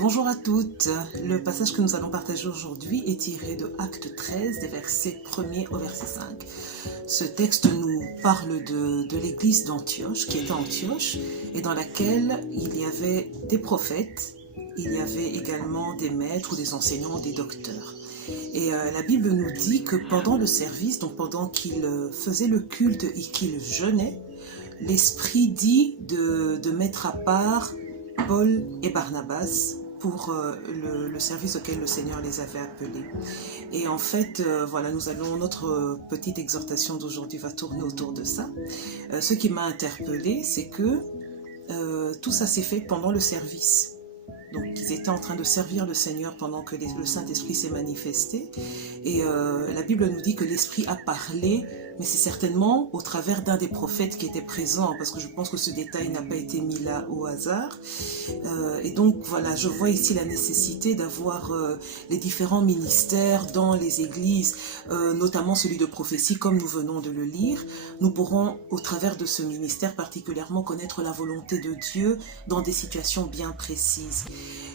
Bonjour à toutes. Le passage que nous allons partager aujourd'hui est tiré de Actes 13, des versets 1er au verset 5. Ce texte nous parle de l'église d'Antioche, qui était Antioche, et dans laquelle il y avait des prophètes, il y avait également des maîtres ou des enseignants, des docteurs. Et la Bible nous dit que pendant le service, donc pendant qu'ils faisaient le culte et qu'ils jeûnaient, l'Esprit dit de mettre à part Paul et Barnabas pour le service auquel le Seigneur les avait appelés. Et en fait, voilà, notre petite exhortation d'aujourd'hui va tourner autour de ça. Ce qui m'a interpellée, c'est que tout ça s'est fait pendant le service. Donc, ils étaient en train de servir le Seigneur pendant que le Saint-Esprit s'est manifesté. Et la Bible nous dit que l'Esprit a parlé, mais c'est certainement au travers d'un des prophètes qui était présent, parce que je pense que ce détail n'a pas été mis là au hasard. Et donc, voilà, je vois ici la nécessité d'avoir les différents ministères dans les églises, notamment celui de prophétie, comme nous venons de le lire. Nous pourrons, au travers de ce ministère particulièrement, connaître la volonté de Dieu dans des situations bien précises.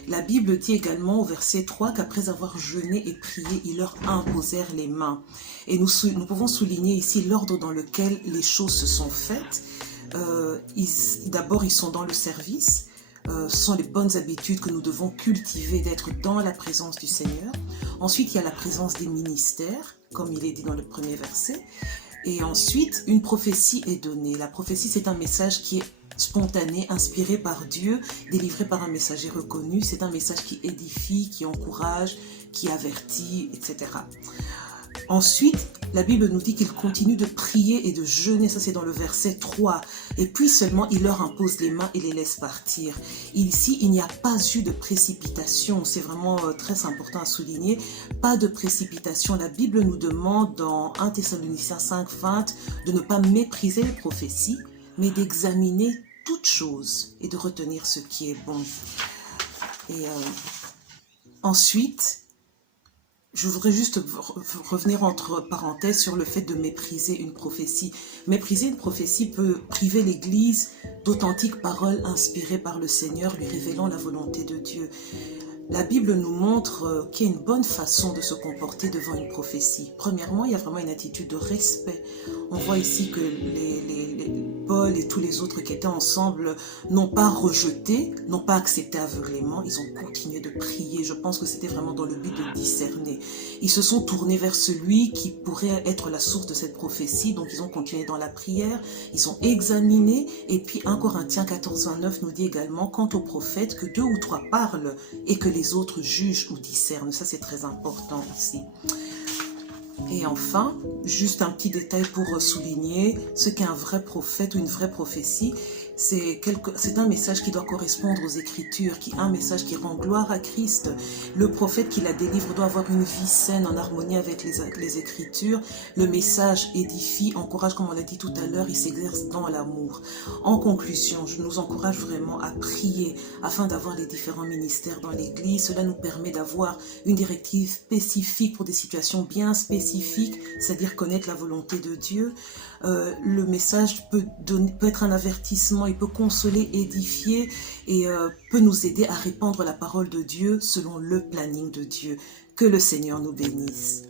La Bible dit également au verset 3 qu'après avoir jeûné et prié, ils leur imposèrent les mains. Et nous pouvons souligner ici l'ordre dans lequel les choses se sont faites. D'abord, ils sont dans le service. Ce sont les bonnes habitudes que nous devons cultiver, d'être dans la présence du Seigneur. Ensuite, il y a la présence des ministères, comme il est dit dans le premier verset. Et ensuite, une prophétie est donnée. La prophétie, c'est un message qui est spontané, inspiré par Dieu, délivré par un messager reconnu. C'est un message qui édifie, qui encourage, qui avertit, etc. Ensuite, la Bible nous dit qu'ils continuent de prier et de jeûner, ça c'est dans le verset 3. Et puis seulement, il leur impose les mains et les laisse partir. Ici, il n'y a pas eu de précipitation, c'est vraiment très important à souligner. Pas de précipitation. La Bible nous demande dans 1 Thessaloniciens 5:20 de ne pas mépriser les prophéties, mais d'examiner toutes choses et de retenir ce qui est bon. Et ensuite, je voudrais juste revenir entre parenthèses sur le fait de mépriser une prophétie. Mépriser une prophétie peut priver l'Église d'authentiques paroles inspirées par le Seigneur, lui révélant la volonté de Dieu. La Bible nous montre qu'il y a une bonne façon de se comporter devant une prophétie. Premièrement, il y a vraiment une attitude de respect. On voit ici que Paul et tous les autres qui étaient ensemble n'ont pas rejeté, n'ont pas accepté aveuglément. Ils ont continué de prier. Je pense que c'était vraiment dans le but de discerner. Ils se sont tournés vers celui qui pourrait être la source de cette prophétie. Donc, ils ont continué dans la prière. Ils ont examiné. Et puis, 1 Corinthiens 14:29 nous dit également, quant aux prophètes, que 2 ou 3 parlent et que les autres jugent ou discernent. Ça, c'est très important aussi. Et enfin, juste un petit détail pour souligner ce qu'est un vrai prophète ou une vraie prophétie. C'est un message qui doit correspondre aux Écritures, un message qui rend gloire à Christ. Le prophète qui la délivre doit avoir une vie saine en harmonie avec les Écritures. Le message édifie, encourage, comme on l'a dit tout à l'heure, il s'exerce dans l'amour. En conclusion, je nous encourage vraiment à prier afin d'avoir les différents ministères dans l'Église. Cela nous permet d'avoir une directive spécifique pour des situations bien spécifiques, c'est-à-dire connaître la volonté de Dieu. Le message peut être un avertissement, il peut consoler, édifier et peut nous aider à répandre la parole de Dieu selon le planning de Dieu. Que le Seigneur nous bénisse.